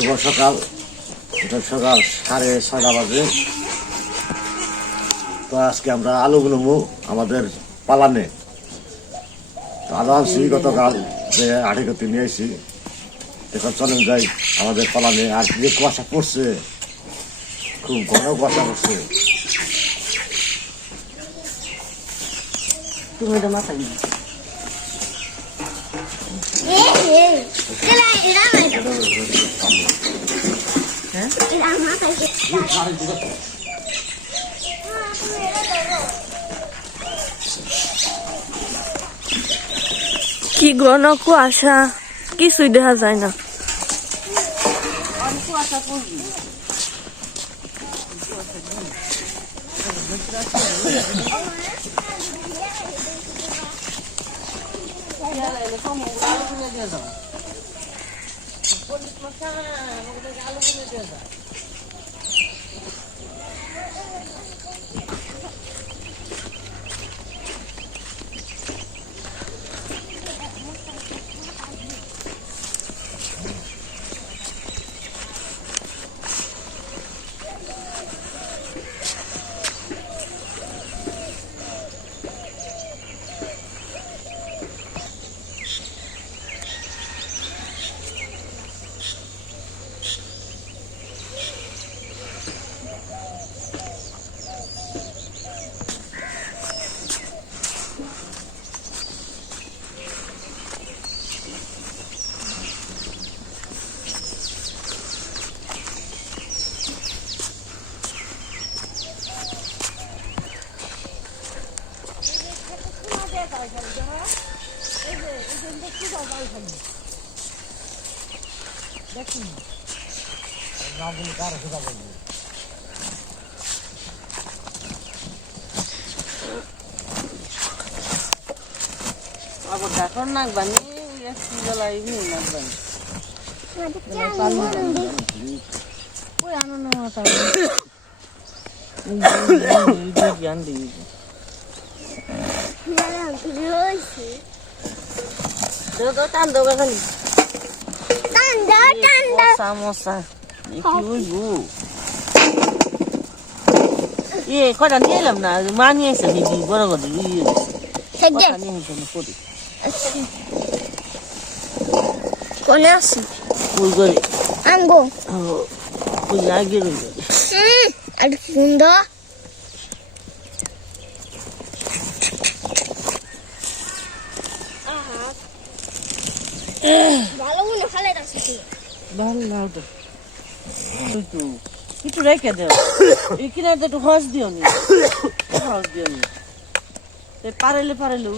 শুভ সকাল। এটা সকাল সাড়ে ছয়টা বাজে। তো আজকে আমরা আলু গুনমু আমাদের পালানে। তো আলু আনছি গতকাল যে আড়ি করতে নিয়ে এসেছি এখন চলেন যাই আমাদের পালানে। আর যে কুয়াশা পড়ছে, খুব ঘন কুয়াশা পড়ছে। তুমি এটা মাথায় কি ঘন কুয়াশা কিছুই দেখা যায় না। আবার ডাকর নাকবানি একটু জ্বালাই ভিউ নাকবানি ওই আনন্দ মাথা জ্ঞান দিবি তো টান দোকা খালি মশা মশা এ কি হইব এ কটা নিয়ে এলাম না মা নিয়ে এসে দিদি বড় করে নিয়ে করি কোনে আছি ওই করে আনব ওই আগে আর সুন্দর ভালো মনে খালে আছে ভালো লাগতো একটু একটু রেখে দেও কিনারে একটু হস দিও নি। হস দিও নি। পারেলে পারেলে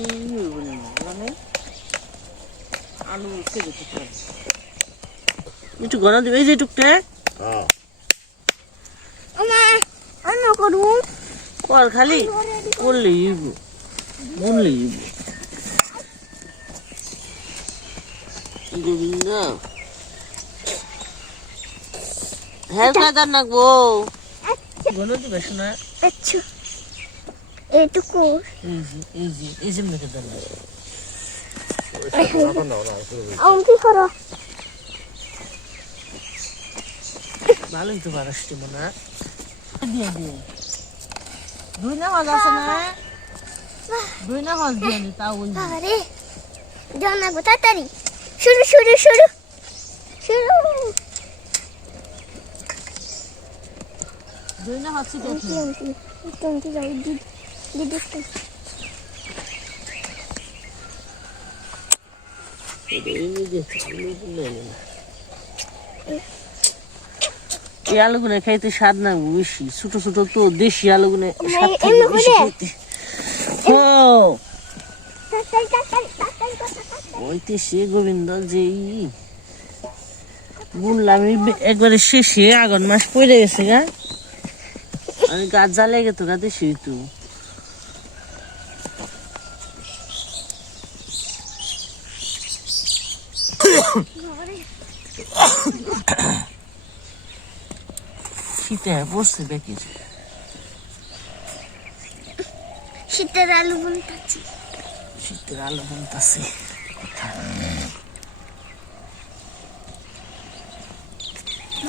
মানে আলু পারে একটু গনা দিবে এই যে টুকটা। কর খালি। করলেই হইব। মনলেই হইব। গোবিন্দ কাদার নাকবো গনা দিবে শোনা আচ্ছা করো। ভালোই তো পারসটি মনে দিয়ে দিয়ে। দুই না হজ আছে না? দুই না হজ দিয়ে তাও আরে শুরু আন্টি যাও দিদি দিদি এই আলুগুলো খাইতে স্বাদ না বেশি। ছোট ছোট তো দেশি আলুগুলো স্বাদ ও! ওইতে সে গোবিন্দ যেই। বললাম একবারে শেষে আগুন মাস পড়ে গেছে গা। আমি গাছ জ্বালে গেতো গা দেশি তো শীতে পড়ছে বেকির শীতের আলু বলতেছি শীতের আলো বলতেছে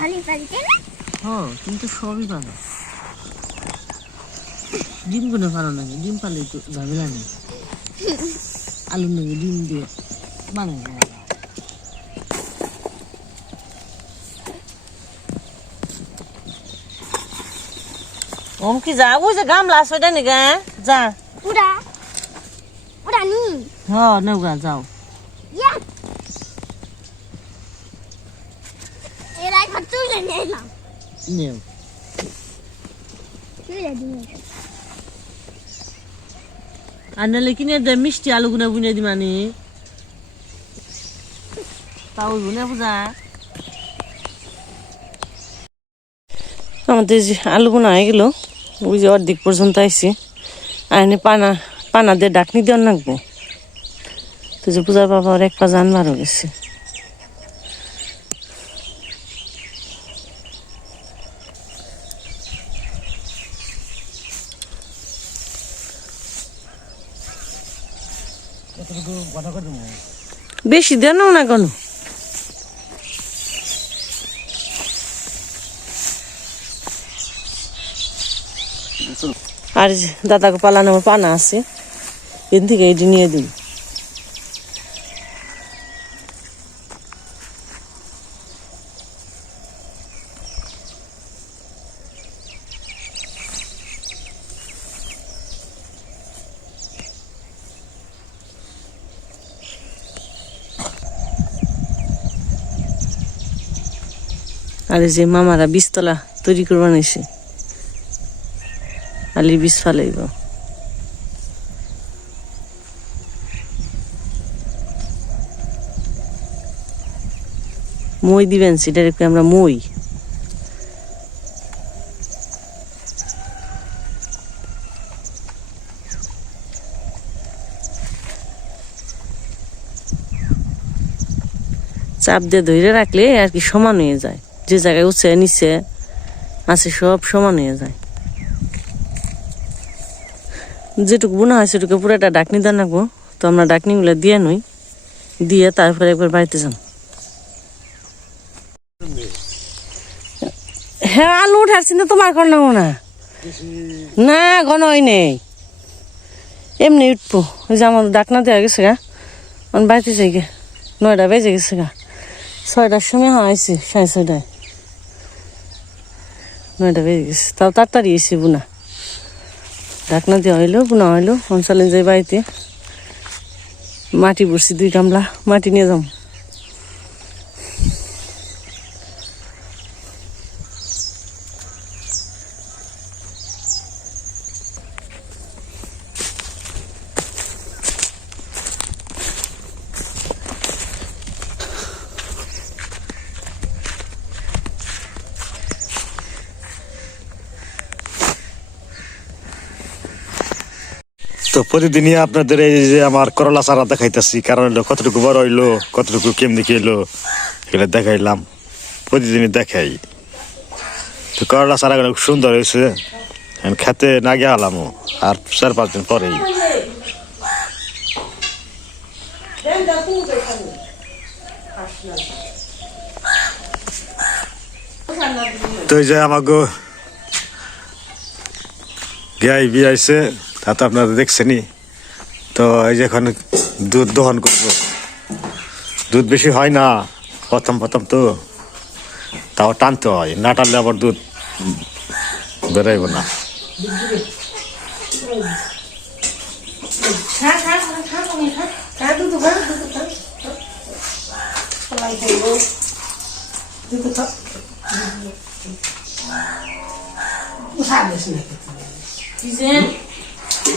ভালো পারি তাই না? হ্যাঁ তুমি তো সবই পারো ডিমগুলো ভালো লাগে ডিম পালে একটু ঝামেলা নেই। আলু নাকি ডিম দিয়ে বানাই দেওয়া ওম কি যা? ওই যে গামলা আছে ওইটা নিগা যা পুরা পুরা নি। হ্যাঁ নৌকা যাও। দিয়ে আর নাহলে কিনে দে মিষ্টি আলু গুনা বুনে দিমানি তাও বুনে বুঝা আমাদের যে আলু বোনা হয়ে গেল ওই যে অর্ধেক পর্যন্ত আইসি আইনে পানা পানা দিয়ে ডাকনি দেওয়ার লাগবো তো যে পূজার বাবা ওর এক পা জান মারো গেছে বেশি দেন না কেন? আর দাদাকে পালানো পানা আছে এদিন থেকে এটি নিয়ে দিন। আর যে মামারা বীজতলা তৈরি করবা নিছে আলির বীজ ফালাইব। মই দিবেন সেটা একটু আমরা মই। চাপ দিয়ে ধরে রাখলে আর কি সমান হয়ে যায়। যে জায়গায় উঠছে, নিচে আছে, সব সমান হয়ে যায়। যেটুকু বোনা হয় সেটুকু পুরোটা ডাকনি দেন রাখব। তো আমরা ডাকনিগুলো দিয়ে নই, দিয়ে তারপরে একবার বাড়িতে যান হ্যাঁ আলু উঠাচ্ছি না তোমার ঘর নেব না। না হয় নেই। এমনি উঠবো। ওই যে আমার ডাকনা দেওয়া গেছে গা। আমি বাড়িতে যাই গে। নয়টা বেজে গেছে গা। ছয়টার সময় হয়েছে সাড়ে ছয়টায়। নয়টা তাও তাড়াতাড়ি এসে বুনা। ঢাকনা দিয়ে হইল, বুনা হইল। অঞ্চলে যাই বাড়িতে মাটি বসছি দুই গামলা মাটি নিয়ে যাম প্রতিদিনই আপনাদের এই যে আমার করলা চারা দেখাইতেছি, কারণ কতটুকু বড় হইল, কতটুকু কেমনি হইল, এগুলো দেখাইলাম। প্রতিদিনই দেখাই। তো করলা চারাগুলো খুব সুন্দর হয়েছে। আমি খেতে না আলাম আর চার পাঁচ দিন পরেই। তো যে আমাকে গাই বিয়াইছে। তা তো আপনারা দেখছেনই তো এই যে এখন দুধ দহন করব দুধ বেশি হয় না প্রথম প্রথম তো তাও টানতে হয় না টানলে আবার দুধ বেরোইব না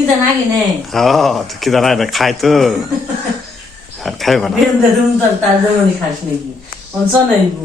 এটা খা। খিদা নাগে নে হ্যাঁ তো কি জানাই না খাই তো আর খাইব না বেন্দে রুম তার তার জন্য খাস নাকি অঞ্চল নাইবু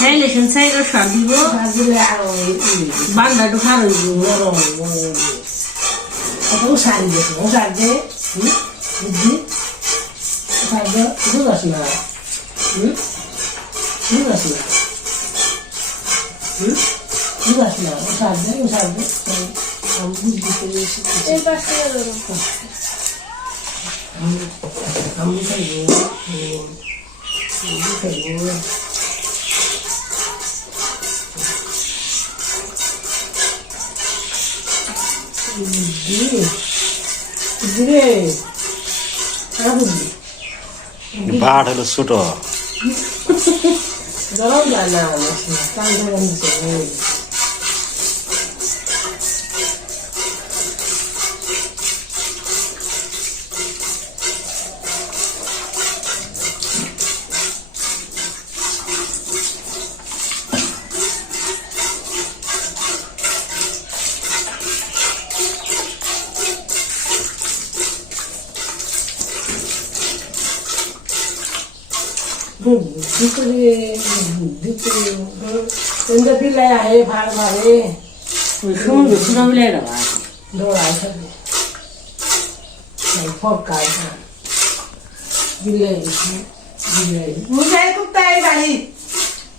হ্যাঁ লেসন সাইডের সার দিব। ঢুকা রইব নরম কত সারি দেবো। ও সার দে বুদ্ধি সার দে বুঝ আস না বুঝ আস না বুঝ আস না ও সার দে ও সার দে আমি খাইব খাইব বুদ্ধি বুদ্ধি রে আর বুদ্ধি বাট হলো ছোট গরম জানা না दुत्रे दुत्रे त्यांचं पिल्लाय आहे फार भारे सुरवले डोळा फरकाय दिले दिले मुलगा आहे खूप तयारी झाली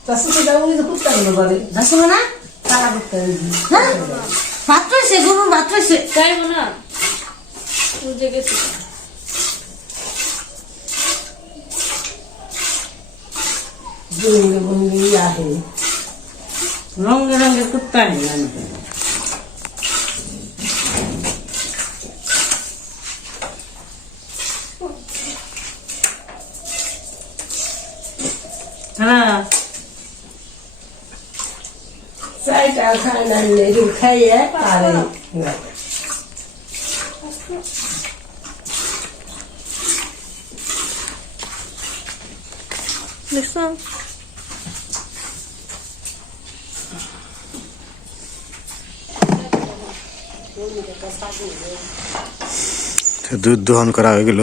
तसं ते जाऊन खूप चांगलं बरे जसं म्हणा त्याला खूप तयारी मात्र शे गुरु मात्र शे काय म्हणा तुझे घेतो bungi आहे रंग रंग कुत्ता आहे हा साईटा खाना लेडू खाई आहे पारे Listen. দুধ দোহন করা হয়ে গেল।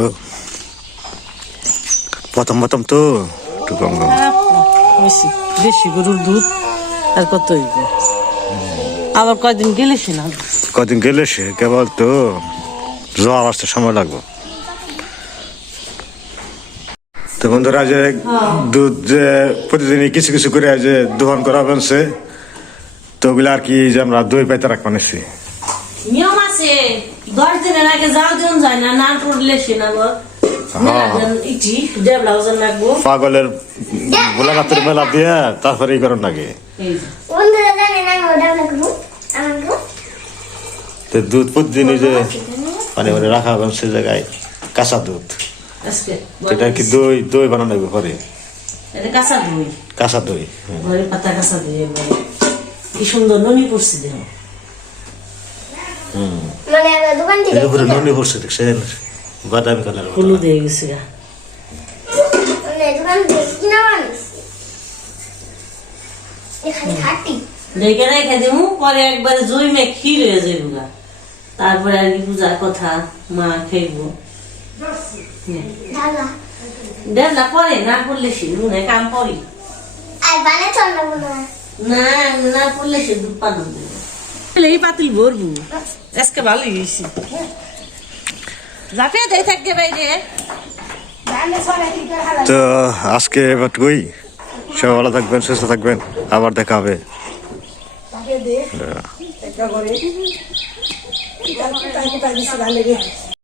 প্রথম প্রথম তো একটু কম কম। বেশি দেশি গরুর দুধ আর কত আবার কয়দিন গেলে সে না? কদিন গেলে সে? কেবল তো জ্বর আসতে সময় লাগবে। তো বন্ধুরা যে দুধ যে প্রতিদিনই কিছু কিছু করে যে দোহন করা হচ্ছে তো ওগুলো আর কি যে আমরা দই পাইতে রাখবা নিচ্ছি নিয়ম আছে দশ দিনের আগে যাও দিন যায় না না করলে সে না গো। পাগলের গোলাঘাতের মেলা দিয়ে তারপরে এই করেন নাকি? দুধ প্রতিদিনই যে মানে মানে রাখা হবে সে জায়গায় কাঁচা দুধ। এটা কি দই দই বানানো হবে পরে? কাঁচা দই। কাঁচা দই হ্যাঁ। ঘরে পাতা কাঁচা একবারে কি সুন্দর ননি করছি দেহ মানে আমরা দোকান থেকে এর উপরে ননি পড়ছে দেখছেন বাদামি কালার হলুদ হয়ে গেছে গা। মানে দোকান থেকে কিনা মানুষ এখানে খাটি। দেখে রেখে পরে একবারে জইমে ক্ষীর হয়ে যাইব গা। তারপরে আর কি পূজার কথা মা খাইব। দেড়লা পরে না করলে সে নুনে কাম করি। আর বানে চল না না না করলে সে দুধ পান দেবে এই পাতিল ভরবো। আজকে ভালোই হয়েছে। যাতে দেয় থাকবে বাইরে। তো আজকে এবারটুকুই সবাই ভালো থাকবেন সুস্থ থাকবেন। আবার দেখা হবে। করে।